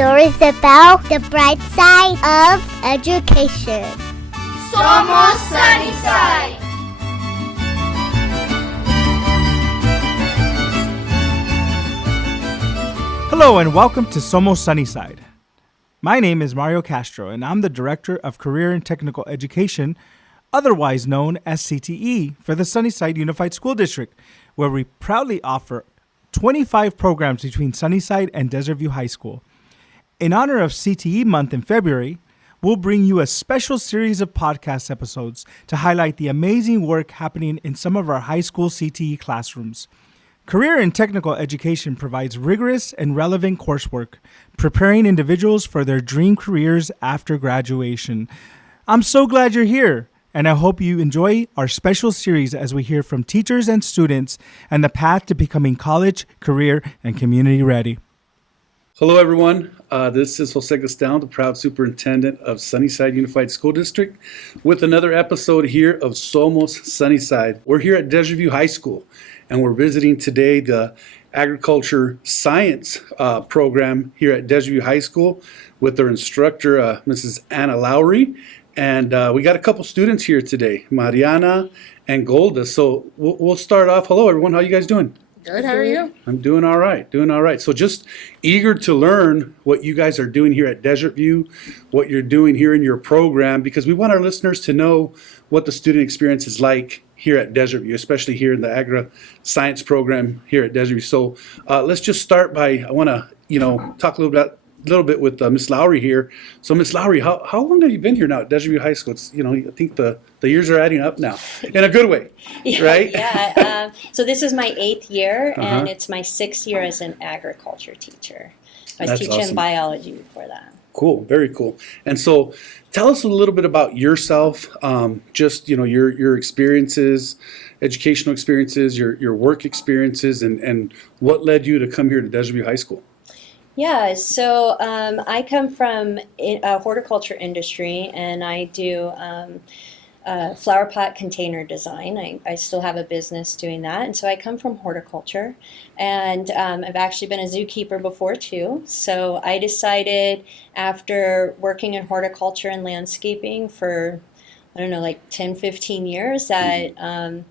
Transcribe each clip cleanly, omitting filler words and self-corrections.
stories about the bright side of education. Somos Sunnyside! Hello and welcome to Somos Sunnyside. My name is Mario Castro and I'm the Director of Career and Technical Education, otherwise known as CTE, for the Sunnyside Unified School District, where we proudly offer 25 programs between Sunnyside and Desert View High School. In honor of CTE month in February, we'll bring you a special series of podcast episodes to highlight the amazing work happening in some of our high school CTE classrooms. Career and Technical Education provides rigorous and relevant coursework, preparing individuals for their dream careers after graduation. I'm so glad you're here, and I hope you enjoy our special series as we hear from teachers and students and the path to becoming college, career, and community ready. Hello, everyone. This is Jose Gaston, the proud superintendent of Sunnyside Unified School District, with another episode here of Somos Sunnyside. We're here at Desert View High School, and we're visiting today the agriculture science program here at Desert View High School with their instructor, Mrs. Anna Lawrie. And we got a couple students here today, Mariana and Golda. So we'll start off. Hello, everyone. How you guys doing? Good. How are you? I'm doing all right. So just eager to learn what you guys are doing here at Desert View, what you're doing here in your program, because we want our listeners to know what the student experience is like here at Desert View, especially here in the agri-science program here at Desert View. So let's just start by, I want to, talk a little bit with Miss Lawrie here. So Miss Lawrie, how long have you been here now at Desert View High School? It's, I think the years are adding up now in a good way, right? Yeah. So this is my 8th year, and it's my 6th year as an agriculture teacher. I was teaching awesome. Biology before that. Cool, very cool. And so tell us a little bit about yourself, just, your experiences, educational experiences, your work experiences, and what led you to come here to Desert View High School? Yeah, so I come from a horticulture industry, and I do flower pot container design. I still have a business doing that, and so I come from horticulture, and I've actually been a zookeeper before too. So I decided, after working in horticulture and landscaping for, 10-15 years, that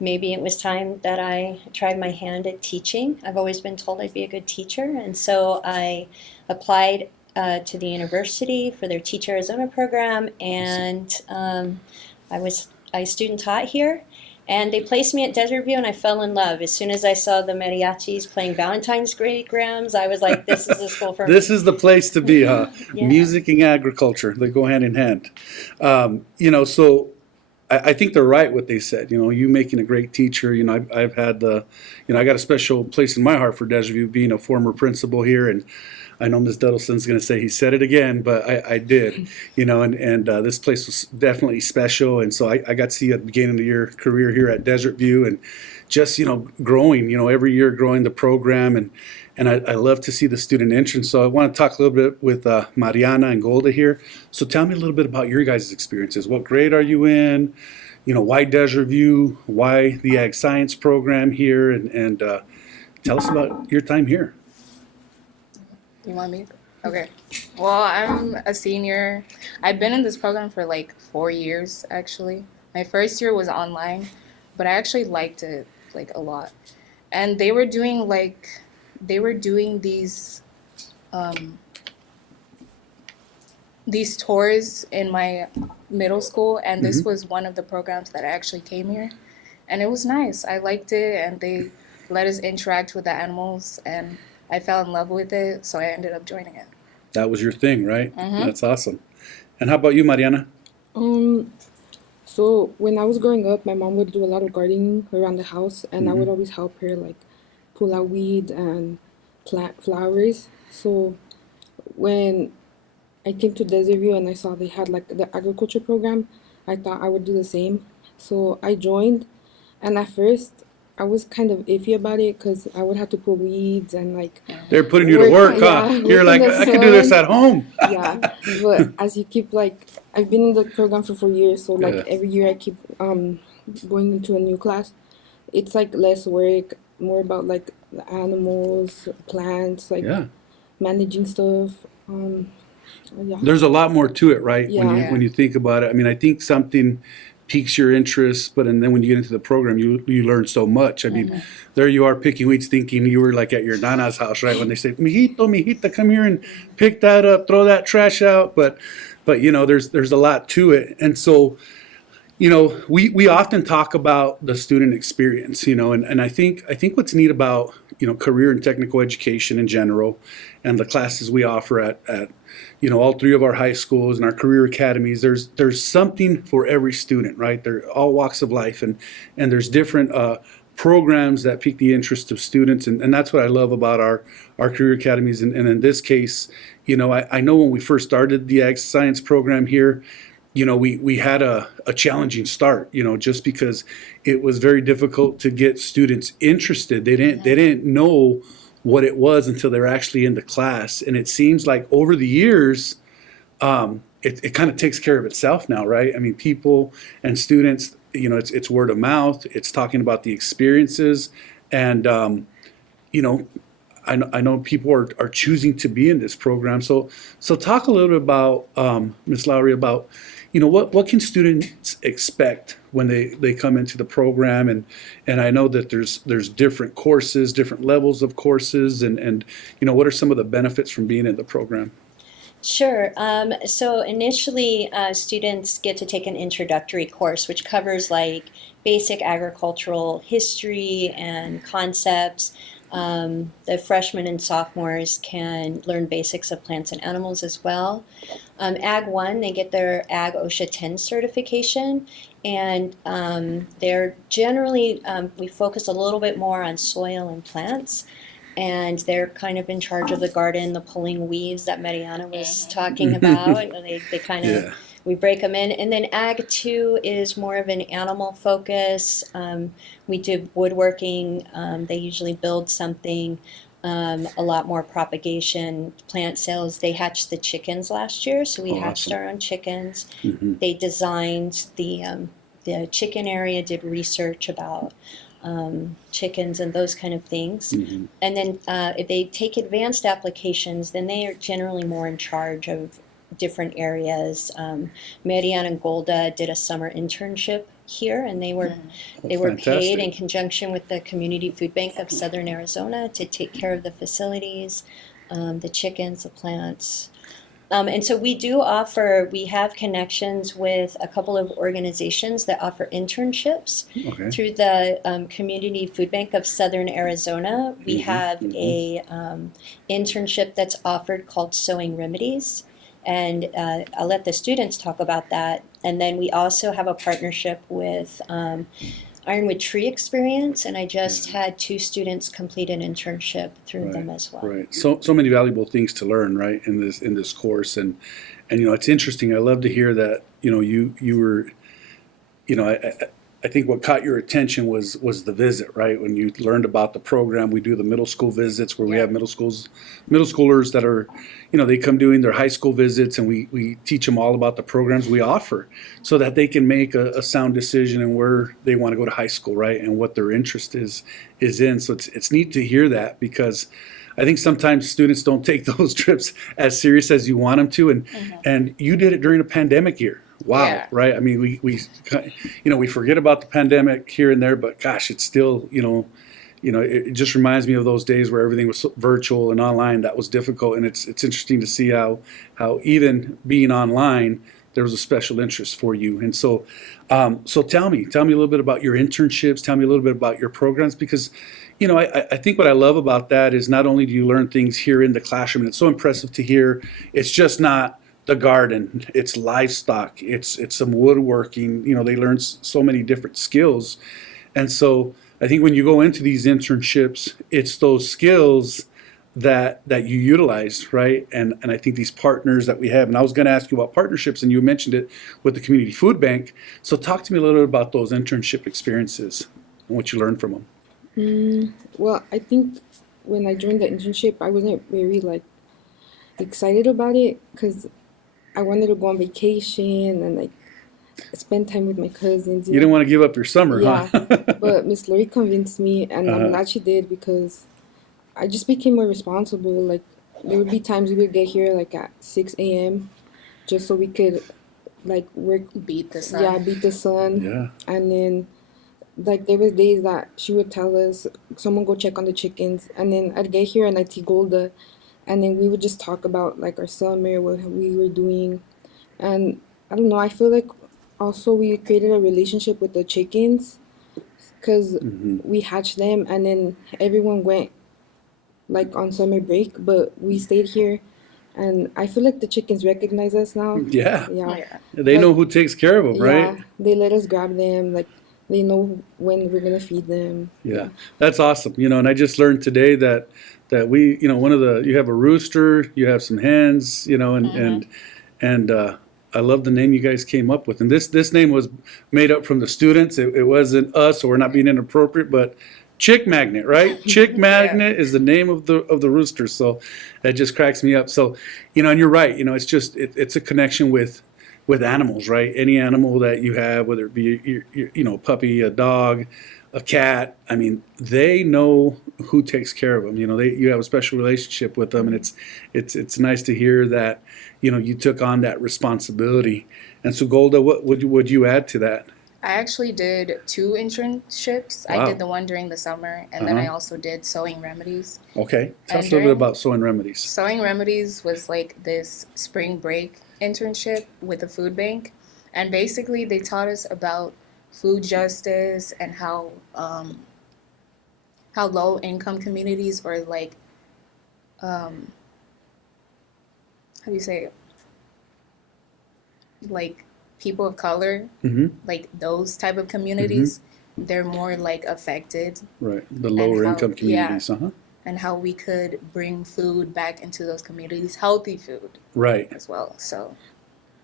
maybe it was time that I tried my hand at teaching. I've always been told I'd be a good teacher, and so I applied to the university for their teacher Arizona program, and I student taught here, and they placed me at Desert View, and I fell in love. As soon as I saw the mariachis playing Valentine's grams, I was like, this is the school for me. This is the place to be, huh? Yeah. Music and agriculture, they go hand in hand. So I think they're right what they said. You making a great teacher. I've had I got a special place in my heart for Desert View, being a former principal here, and I know Ms. Duddleston's going to say he said it again, but I did. And this place was definitely special, and so I got to see you at the beginning of your career here at Desert View, and just growing. Every year growing the program, and I love to see the student entrance. So I want to talk a little bit with Mariana and Golda here. So tell me a little bit about your guys' experiences. What grade are you in? Why Desert View? Why the Ag Science program here? And tell us about your time here. You want me? Okay. Well, I'm a senior. I've been in this program for 4 years, actually. My first year was online, but I actually liked it a lot. And they were doing these tours in my middle school, and this was one of the programs that I actually came here, and it was nice. I liked it, and they let us interact with the animals, and I fell in love with it, so I ended up joining it. That was your thing, right? That's awesome. And how about you, Mariana? So when I was growing up, my mom would do a lot of gardening around the house, and I would always help her pull out weeds and plant flowers. So when I came to Desert View and I saw they had the agriculture program, I thought I would do the same. So I joined, and at first I was kind of iffy about it because I would have to pull weeds and They're putting you to work, huh? You're like, I can do this at home. Yeah, but as you keep I've been in the program for 4 years, so every year I keep going into a new class. It's less work, more about the animals, plants, managing stuff. Um, yeah. There's a lot more to it, right? Yeah. When you think about it. I mean, I think something piques your interest, but and then when you get into the program, you learn so much. I mean, there you are picking weeds, thinking you were like at your nana's house, right? When they say, "Mijito, mijita, come here and pick that up, throw that trash out," but there's a lot to it, and so. We often talk about the student experience, and I think what's neat about, career and technical education in general and the classes we offer at all three of our high schools and our career academies, there's something for every student, right? They're all walks of life and there's different programs that pique the interest of students. And that's what I love about our career academies. And in this case, I know when we first started the ag science program here, we had a challenging start, just because it was very difficult to get students interested. They didn't know what it was until they're actually in the class. And it seems like over the years, it kind of takes care of itself now, right? I mean, people and students, it's word of mouth. It's talking about the experiences. And, I know people are choosing to be in this program. So talk a little bit about, Ms. Lawrie, about, what can students expect when they come into the program? And I know that there's different courses, different levels of courses, and what are some of the benefits from being in the program? Sure. So initially, students get to take an introductory course, which covers like basic agricultural history and concepts. The freshmen and sophomores can learn basics of plants and animals as well. Ag 1, they get their Ag OSHA 10 certification, and they're generally, we focus a little bit more on soil and plants, and they're kind of in charge of the garden, the pulling weeds that Mariana was talking about. They kind of, we break them in. And then Ag 2 is more of an animal focus. We do woodworking. They usually build something. A lot more propagation, plant sales. They hatched the chickens last year, so we hatched our own chickens. They designed the chicken area, did research about chickens and those kind of things. And then if they take advanced applications, then they are generally more in charge of different areas. Mariana and Golda did a summer internship here, and they were paid in conjunction with the Community Food Bank of Southern Arizona to take care of the facilities, the chickens, the plants. And so we have connections with a couple of organizations that offer internships through the Community Food Bank of Southern Arizona. We have a internship that's offered called Sowing Remedies. And I'll let the students talk about that. And then we also have a partnership with Ironwood Tree Experience, and I just had 2 students complete an internship through them as well. Right. So many valuable things to learn, right, in this course. And it's interesting. I love to hear that, you were, I think what caught your attention was the visit, right? When you learned about the program, we do the middle school visits where we have middle schoolers that are, they come doing their high school visits, and we teach them all about the programs we offer so that they can make a sound decision in where they want to go to high school, right? And what their interest is in. So it's neat to hear that, because I think sometimes students don't take those trips as serious as you want them to. And you did it during a pandemic year. Wow. Yeah. Right. I mean, we forget about the pandemic here and there, but gosh, it's still, it just reminds me of those days where everything was virtual and online. That was difficult. And it's interesting to see how even being online, there was a special interest for you. And so tell me a little bit about your internships. Tell me a little bit about your programs, because, I think what I love about that is not only do you learn things here in the classroom, and it's so impressive to hear, it's just not the garden, it's livestock, it's some woodworking. They learn so many different skills. And so I think when you go into these internships, it's those skills that you utilize, right? And I think these partners that we have, and I was going to ask you about partnerships, and you mentioned it with the Community Food Bank. So talk to me a little bit about those internship experiences and what you learned from them. Well, I think when I joined the internship, I wasn't very excited about it, because I wanted to go on vacation and spend time with my cousins. You didn't want to give up your summer, huh? But Miss Lawrie convinced me, and I'm glad she did, because I just became more responsible. there would be times we would get here like at 6 a.m. just so we could like work. Beat the sun. Yeah, beat the sun. Yeah. And then like there was days that she would tell us, someone go check on the chickens, and then I'd get here and I'd see Golda, and then we would just talk about like our summer, what we were doing. And I don't know, I feel like also we created a relationship with the chickens because we hatched them, and then everyone went like on summer break, but we stayed here, and I feel like the chickens recognize us now. Yeah. Yeah. Yeah. They know who takes care of them, right? Yeah, they let us grab them, like they know when we're gonna feed them. Yeah, that's awesome. And I just learned today that we, you have a rooster, you have some hens, and I love the name you guys came up with. And this name was made up from the students. It wasn't us, so we're not being inappropriate, but Chick Magnet, right? Chick Magnet is the name of the rooster. So that just cracks me up. So, and you're right. It's just it's a connection with animals, right? Any animal that you have, whether it be a puppy, a dog, a cat. I mean, they know who takes care of them. You have a special relationship with them, and it's nice to hear that you took on that responsibility. And so, Golda, what would you add to that? I actually did 2 internships. Wow. I did the one during the summer, and then I also did sowing remedies. Okay, tell us And a little bit during- about sowing remedies. Sowing remedies was like this spring break internship with a food bank, and basically they taught us about food justice and how low income communities, or like how do you say it? Like people of color, like those type of communities, they're more like affected, Right, the lower how- income yeah. communities. and how we could bring food back into those communities, healthy food Right. as well. So,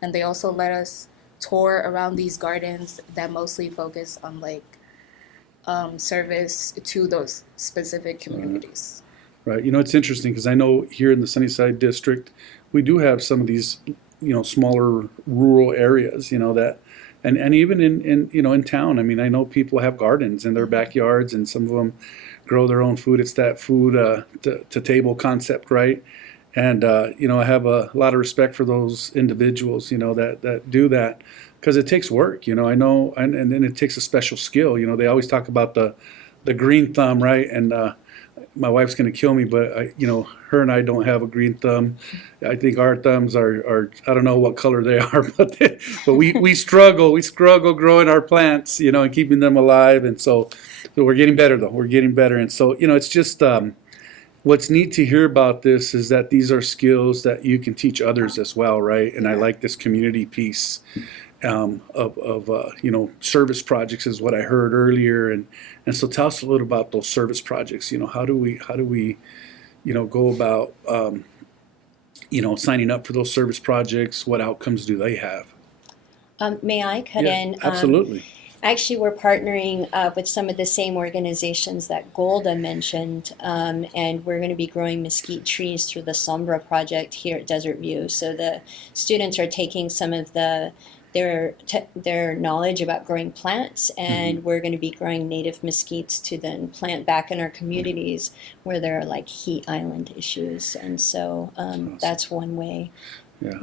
and they also let us tour around these gardens that mostly focus on like service to those specific communities. Right. It's interesting because I know here in the Sunnyside district, we do have some of these, smaller rural areas, that, and even in town. I mean, I know people have gardens in their backyards, and some of them grow their own food. It's that food to table concept, right? And I have a lot of respect for those individuals, that do that, because it takes work. I know, and then it takes a special skill. They always talk about the green thumb, right? And my wife's going to kill me, but her and I don't have a green thumb. I think our thumbs are I don't know what color they are, but we struggle growing our plants, and keeping them alive. And so we're getting better though. We're getting better. And so, it's just what's neat to hear about this is that these are skills that you can teach others as well, right? And I like this community piece of service projects is what I heard earlier, and so tell us a little about those service projects. How do we go about signing up for those service projects? What outcomes do they have? May I cut in? Absolutely. Actually, we're partnering with some of the same organizations that Golda mentioned, and we're going to be growing mesquite trees through the Sombra project here at Desert View. So the students are taking some of their knowledge about growing plants, and we're going to be growing native mesquites to then plant back in our communities where there are like heat island issues. And so that's one way. Yeah.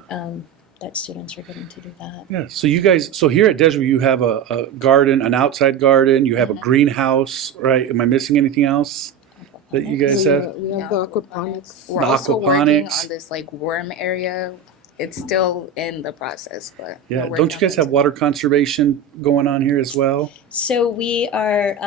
That students are getting to do that. Yeah. So you guys, here at Desert View, you have a garden, an outside garden. You have a greenhouse, right? Am I missing anything else that you guys have? We have the aquaponics. We're The also working aquaponics. on this like worm area. It's still in the process, but Yeah. we're working Don't you guys on have water conservation going on here as well? So we are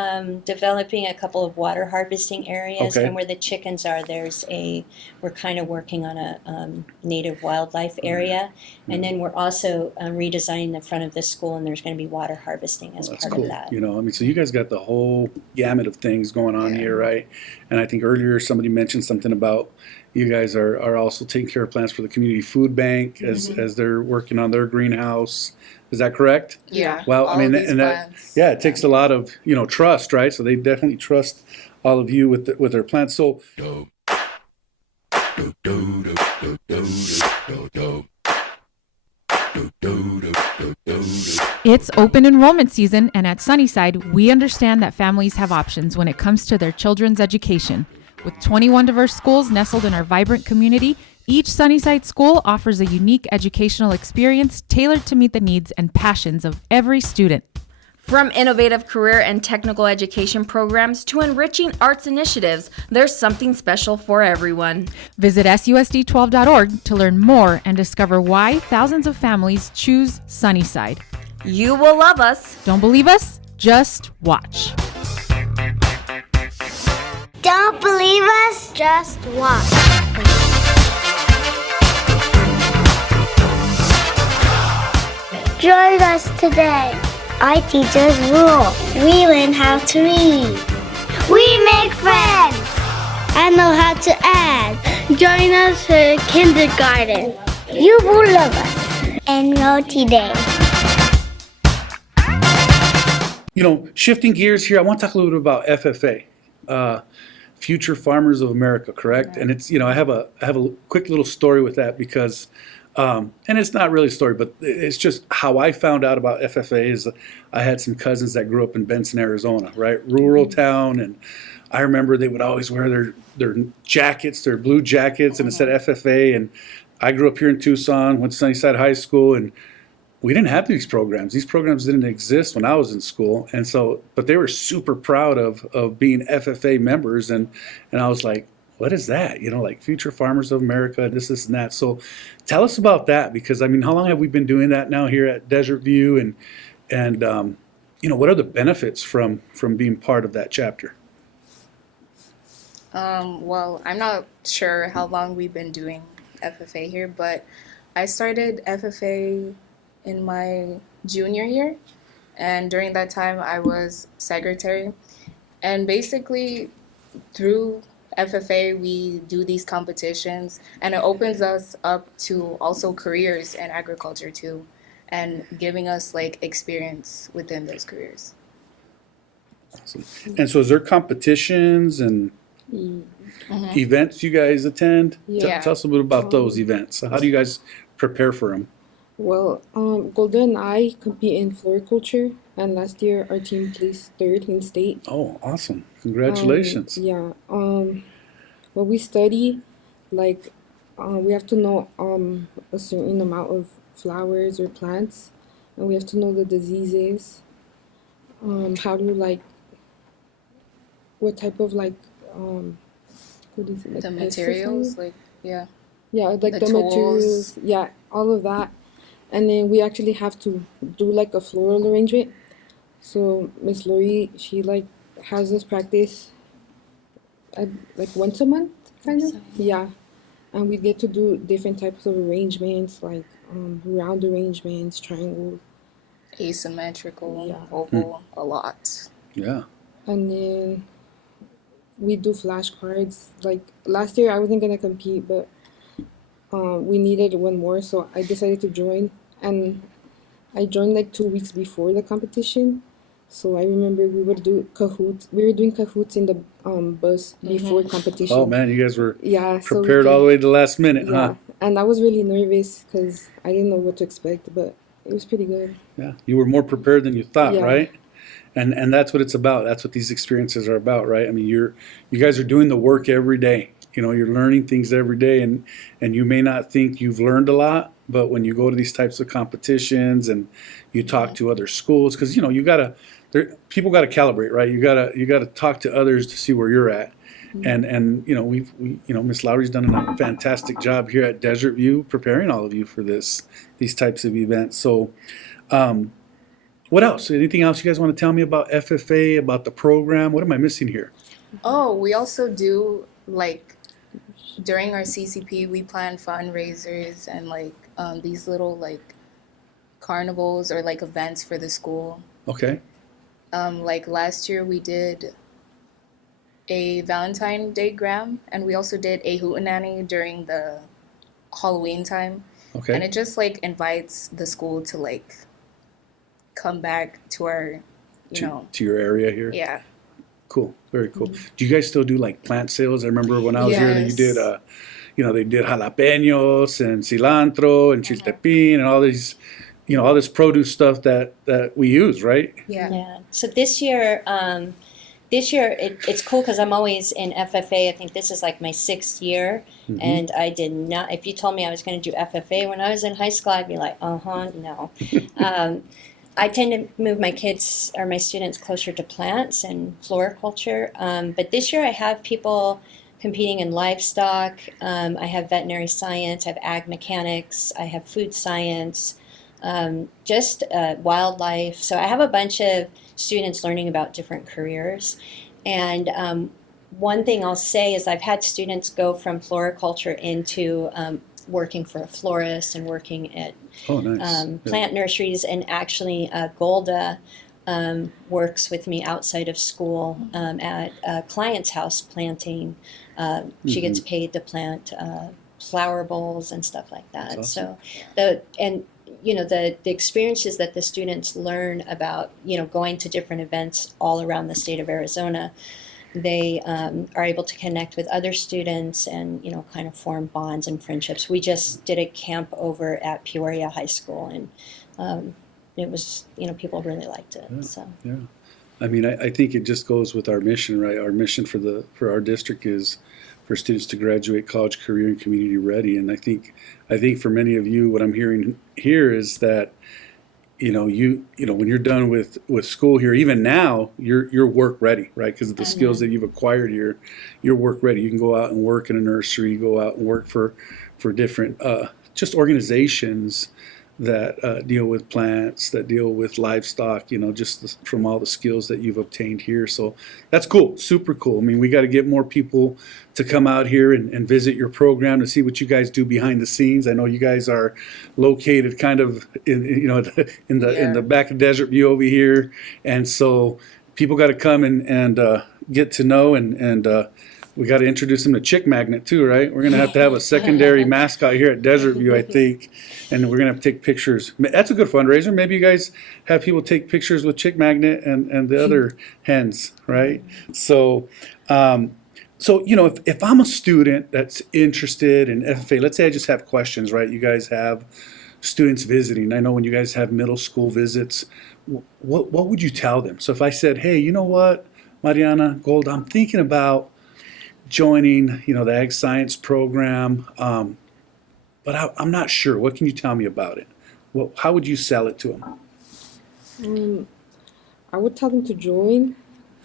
developing a couple of water harvesting areas, Okay. and where the chickens are, we're kind of working on a native wildlife area, and then we're also redesigning the front of the school, and there's going to be water harvesting as That's part cool. of that. So you guys got the whole gamut of things going on here, right? And I think earlier somebody mentioned something about you guys are also taking care of plants for the community food bank as they're working on their greenhouse. Is that correct? Yeah. Well, all I mean, of these and that, plants. yeah, it takes a lot of, trust, right? So they definitely trust all of you with their plants. So It's open enrollment season, and at Sunnyside, we understand that families have options when it comes to their children's education. With 21 diverse schools nestled in our vibrant community, each Sunnyside school offers a unique educational experience tailored to meet the needs and passions of every student. From innovative career and technical education programs to enriching arts initiatives, there's something special for everyone. Visit susd12.org to learn more and discover why thousands of families choose Sunnyside. You will love us. Don't believe us? Just watch. Don't believe us? Just watch. Join us today. Our teachers rule. We learn how to read. We make friends. I know how to add. Join us for kindergarten. You will love us. Enroll today. You know, shifting gears here, I want to talk a little bit about FFA, Future Farmers of America, correct? And it's, you know, I have a quick little story with that because, and it's not really a story, but it's just how I found out about FFA is I had some cousins that grew up in Benson, Arizona, right? Rural town, and I remember they would always wear their jackets, their blue jackets, and it said FFA, and I grew up here in Tucson, went to Sunnyside High School, and we didn't have these programs. These programs didn't exist when I was in school. And so, but they were super proud of being FFA members. And I was like, what is that? You know, like Future Farmers of America, this and that. So tell us about that, because I mean, how long have we been doing that now here at Desert View? And you know, what are the benefits from being part of that chapter? Well, I'm not sure how long we've been doing FFA here, but I started FFA in my junior year, and during that time I was secretary, and basically through FFA we do these competitions, and it opens us up to also careers in agriculture too, and giving us like experience within those careers. Awesome. And so is there competitions and events you guys attend? Yeah. Tell us a little bit about those events. How do you guys prepare for them? Well, Golda and I compete in floriculture, and last year our team placed third in state. Oh, awesome. Congratulations. Yeah. What we study, like, we have to know a certain amount of flowers or plants, and we have to know the diseases, how to, like, what type of, like, what is it? Like The materials, pesticides? like, yeah. Yeah, like the the tools. materials. Yeah, all of that. And then we actually have to do like a floral arrangement. So Miss Lawrie, she like has us practice like once a month, kind of. Yeah, and we get to do different types of arrangements, like round arrangements, triangle, Asymmetrical, Yeah. oval, a lot. Yeah. and then we do flashcards. Like last year, I wasn't gonna compete, but we needed one more, so I decided to join. And I joined like 2 weeks before the competition. So I remember we would do cahoots. We were doing cahoots in the bus before competition. Oh man, you guys were Yeah, so we prepared all could- the way to the last minute, Yeah, huh? and I was really nervous because I didn't know what to expect, but it was pretty good. Yeah. You were more prepared than you thought, Yeah. right? And that's what it's about. That's what these experiences are about, right? I mean, you guys are doing the work every day. You know, you're learning things every day, and you may not think you've learned a lot, but when you go to these types of competitions and you talk to other schools, because you know people got to calibrate, right? You gotta talk to others to see where you're at, and you know we you know Miss Lawrie's done a fantastic job here at Desert View preparing all of you for these types of events. So, what else? Anything else you guys want to tell me about FFA, about the program? What am I missing here? Oh, we also do like during our CCP we plan fundraisers and like these little like carnivals or like events for the school. Okay. Like last year we did a Valentine Day gram, and we also did a hootenanny during the Halloween time. Okay. And it just like invites the school to like come back to our, you know, to your area here. yeah. Cool. Very cool. Do you guys still do like plant sales? I remember when I was here that you did, Yes. you know, they did jalapenos and cilantro and chiltepín and all these, you know, all this produce stuff that we use, right? Yeah. Yeah. So this year, this year it's cool because I'm always in FFA. I think this is like my 6th year, and I did not. If you told me I was going to do FFA when I was in high school, I'd be like, no. I tend to move my kids or my students closer to plants and floriculture. But this year I have people competing in livestock. I have veterinary science. I have ag mechanics. I have food science. Just wildlife. So I have a bunch of students learning about different careers. And one thing I'll say is I've had students go from floriculture into working for a florist and working at plant nurseries. And actually, Golda works with me outside of school at a client's house planting. She gets paid to plant flower bowls and stuff like that. Awesome. So the experiences that the students learn about, going to different events all around the state of Arizona, they are able to connect with other students and, kind of form bonds and friendships. We just did a camp over at Peoria High School, and it was, people really liked it. Yeah. I mean, I think it just goes with our mission, right? Our mission for our district is for students to graduate college, career, and community ready. And I think for many of you, what I'm hearing here is that, when you're done with school here, even now, you're work ready, right? Because of the skills that you've acquired here, you're work ready. You can go out and work in a nursery, go out and work for different just organizations that deal with plants, that deal with livestock, just from all the skills that you've obtained here. So that's cool, super cool. I mean, we got to get more people to come out here and visit your program to see what you guys do behind the scenes. I know you guys are located kind of in the back of Desert View over here, and so people got to come and get to know and we got to introduce them to Chick Magnet too, right? We're going to have a secondary mascot here at Desert View, I think, and we're going to have to take pictures. That's a good fundraiser. Maybe you guys have people take pictures with Chick Magnet and the other hens, right? So, if I'm a student that's interested in FFA, let's say I just have questions, right? You guys have students visiting. I know when you guys have middle school visits, what would you tell them? So if I said, hey, you know what, Mariana, Golda, I'm thinking about joining, the ag science program, but I'm not sure. What can you tell me about it? How would you sell it to them? I would tell them to join.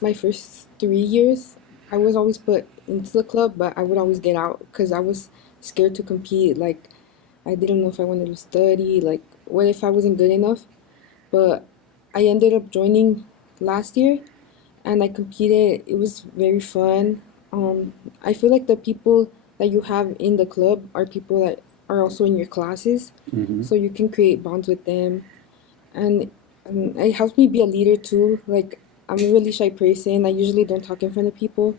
My first 3 years, I was always put into the club, but I would always get out because I was scared to compete. Like, I didn't know if I wanted to study. Like, what if I wasn't good enough? But I ended up joining last year, and I competed. It was very fun. I feel like the people that you have in the club are people that are also in your classes, so you can create bonds with them, and it helps me be a leader too. Like, I'm a really shy person. I usually don't talk in front of people,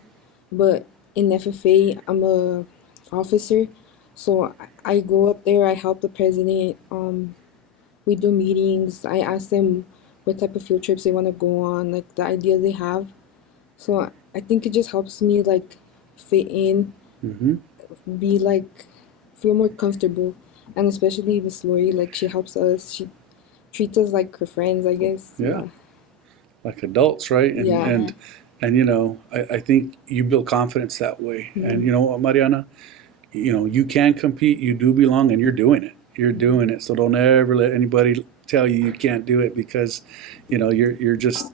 but in FFA, I'm a officer, so I go up there. I help the president. We do meetings. I ask them what type of field trips they want to go on, like the ideas they have. So I think it just helps me like fit in, be like feel more comfortable, and especially with Lawrie, like she helps us. She treats us like her friends, I guess. Yeah. Like adults, right? And Yeah. and I think you build confidence that way. And you know what, Mariana, you can compete. You do belong, and you're doing it. You're doing it. So don't ever let anybody tell you can't do it because, you're just.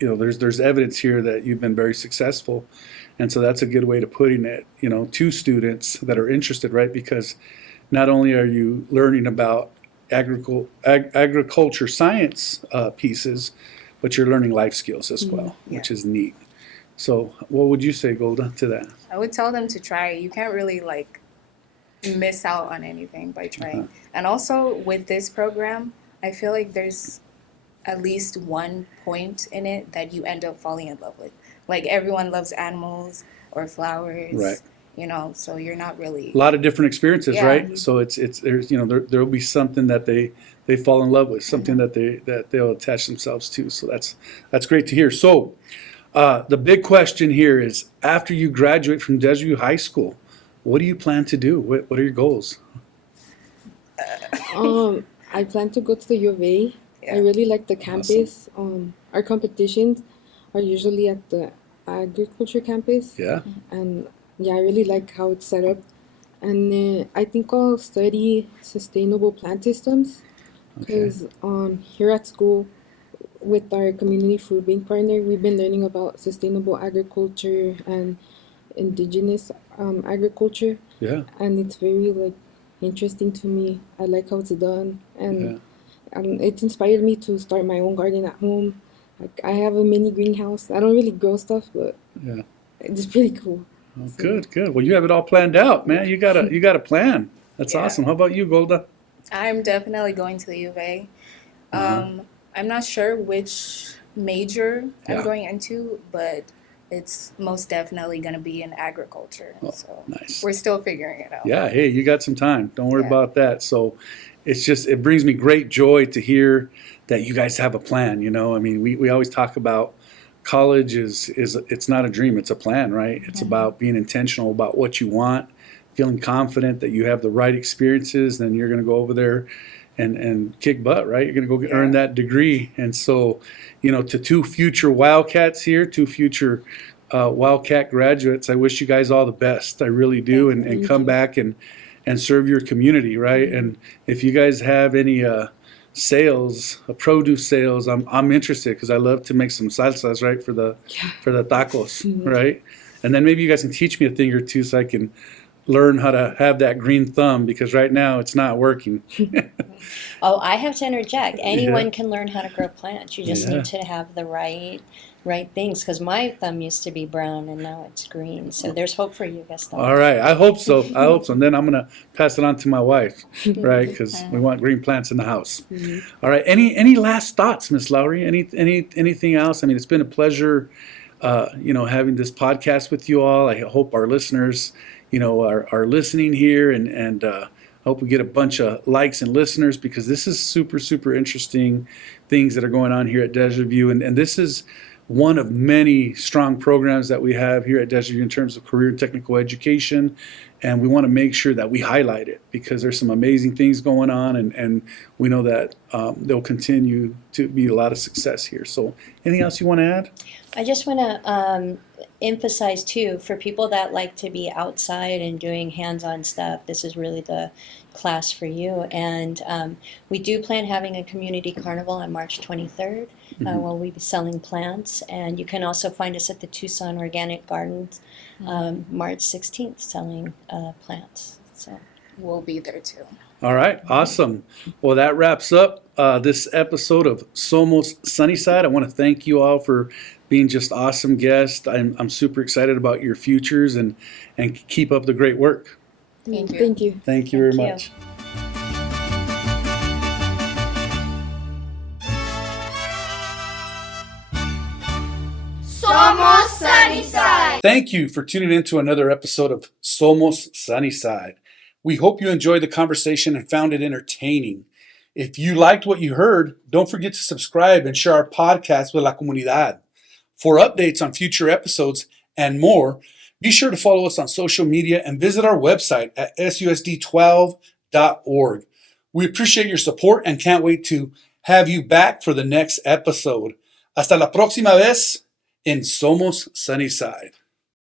There's evidence here that you've been very successful, and so that's a good way to putting it. To students that are interested, right? Because not only are you learning about agriculture science pieces, but you're learning life skills as well, which is neat. So, what would you say, Golda, to that? I would tell them to try. You can't really miss out on anything by trying. And also with this program, I feel like there's at least one point in it that you end up falling in love with. Like, everyone loves animals or flowers, right? So you're not really a lot of different experiences, Yeah. right? So it's there's there'll be something that they fall in love with, something that they'll attach themselves to. So that's great to hear. So the big question here is, after you graduate from Desert View High School, what do you plan to do? What are your goals? I plan to go to the U of A. I really like the campus. Our competitions are usually at the agriculture campus. Yeah. And yeah, I really like how it's set up. And I think I'll study sustainable plant systems because here at school, with our community food bank partner, we've been learning about sustainable agriculture and indigenous agriculture, Yeah. and it's very like interesting to me. I like how it's done, and it inspired me to start my own garden at home. Like I have a mini greenhouse. I don't really grow stuff, but Yeah. it's pretty cool. Oh, good, good. Well, you have it all planned out, man. You got a plan. That's Yeah. awesome. How about you, Golda? I'm definitely going to the U of A. I'm not sure which major Yeah. I'm going into, but it's most definitely going to be in agriculture. So Nice. we're still figuring it out. Yeah, hey, you got some time. Don't worry Yeah. about that. So it brings me great joy to hear that you guys have a plan, you know. I mean, we always talk about college is it's not a dream, it's a plan, right? It's about being intentional about what you want, feeling confident that you have the right experiences, then you're going to go over there and kick butt, right? You're going to go earn that degree. And so, you know, to two future Wildcats here, two future Wildcat graduates, I wish you guys all the best. I really do. And come back and serve your community, right? And if you guys have any sales, produce sales, I'm interested because I love to make some salsas, right, for the tacos, right? And then maybe you guys can teach me a thing or two so I can learn how to have that green thumb because right now it's not working. Oh, I have to interject. Anyone can learn how to grow plants. You just Yeah. need to have the right things. Because my thumb used to be brown and now it's green. So there's hope for you, Gaston. All right, I hope so. I hope so. And then I'm gonna pass it on to my wife, right? Because we want green plants in the house. All right. Any last thoughts, Miss Lawrie? Anything else? I mean, it's been a pleasure, having this podcast with you all. I hope our listeners, are listening here, and I hope we get a bunch of likes and listeners because this is super, super interesting things that are going on here at Desert View, and this is one of many strong programs that we have here at Desert View in terms of career and technical education, and we want to make sure that we highlight it because there's some amazing things going on, and we know that there'll continue to be a lot of success here. So anything else you want to add? I just want to emphasize too, for people that like to be outside and doing hands-on stuff, this is really the class for you. And we do plan having a community carnival on March 23rd. Where we'll be selling plants, and you can also find us at the Tucson Organic Gardens March 16th selling plants. So We'll be there too. All right, awesome. Well, that wraps up this episode of Somos Sunnyside. I want to thank you all for being just awesome guests. I'm super excited about your futures and keep up the great work. Thank you. Thank you. Thank you very Thank you. much. Somos Sunnyside. Thank you for tuning in to another episode of Somos Sunnyside. We hope you enjoyed the conversation and found it entertaining. If you liked what you heard, don't forget to subscribe and share our podcast with la comunidad. For updates on future episodes and more, be sure to follow us on social media and visit our website at susd12.org. We appreciate your support and can't wait to have you back for the next episode. Hasta la próxima vez en Somos Sunnyside.